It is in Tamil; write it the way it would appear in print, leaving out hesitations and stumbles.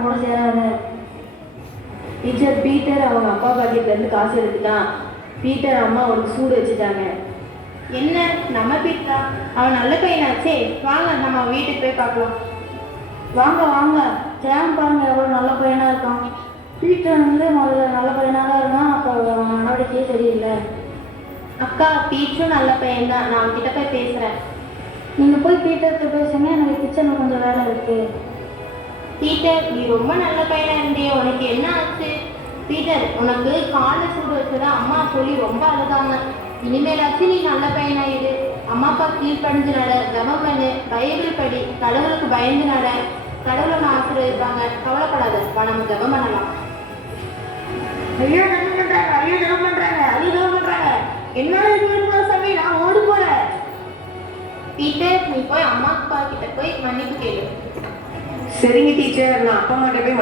அவன் கூட சேராத. டீச்சர், பீட்டர் அவங்க அப்பா பாக்கெட்லேருந்து காசு எடுத்துட்டான். பீட்டர் அம்மா அவனுக்கு சூடு வச்சுட்டாங்க. என்ன, நம்ம பீட்டரா? அவன் நல்ல பையனாச்சே. வாங்க நம்ம வீட்டுக்கு போய் பார்க்கலாம். வாங்க வாங்க, சேம் பாருங்க எவ்வளோ நல்ல பையனாக இருக்கான். பீட்டர் முதல்ல நல்ல பையனாக தான் இருக்கான், அப்போ நடவடிக்கையே சரியில்லை. அக்கா, பீட்டரும் நல்ல பையன்தான். நான் அவன்கிட்ட போய் பேசுகிறேன். நீங்கள் போய் பீட்டர்கிட்ட பேசுங்க, எனக்கு கிச்சனில் கொஞ்சம் வேலை இருக்குது. பீட்டர், நீ ரொம்ப நல்ல பையனா இருந்தியே, உனக்கு என்ன ஆச்சு? பீட்டர், உனக்கு காலில் சூடு வச்சதா அம்மா சொல்லி ரொம்ப அழுதாங்க. இனிமேலாச்சும் நீ நல்ல பையனாயிரு. அம்மா அப்பா கீழ்ப்படிஞ்சு நட, ஜபம் பண்ணு, பைபிள் படி, கடவுளுக்கு பயந்து நட. கடவுளை நான் ஆசீர்வதிப்பாங்க. கவலைப்படாத, நம்ம ஜபம் பண்ணலாம். ஐயோ ஜபம் பண்றாங்க, ஐயோ ஜபம் பண்றாங்க, ஐயோ ஜபம் பண்றாங்க. என்ன சாமி, நான் ஓடி போறேன். பீட்டர், நீ போய் அம்மா அப்பா கிட்ட போய் மன்னிப்பு கேளு. சரிங்க டீச்சர், நான் அப்பா அம்மாட்ட போய்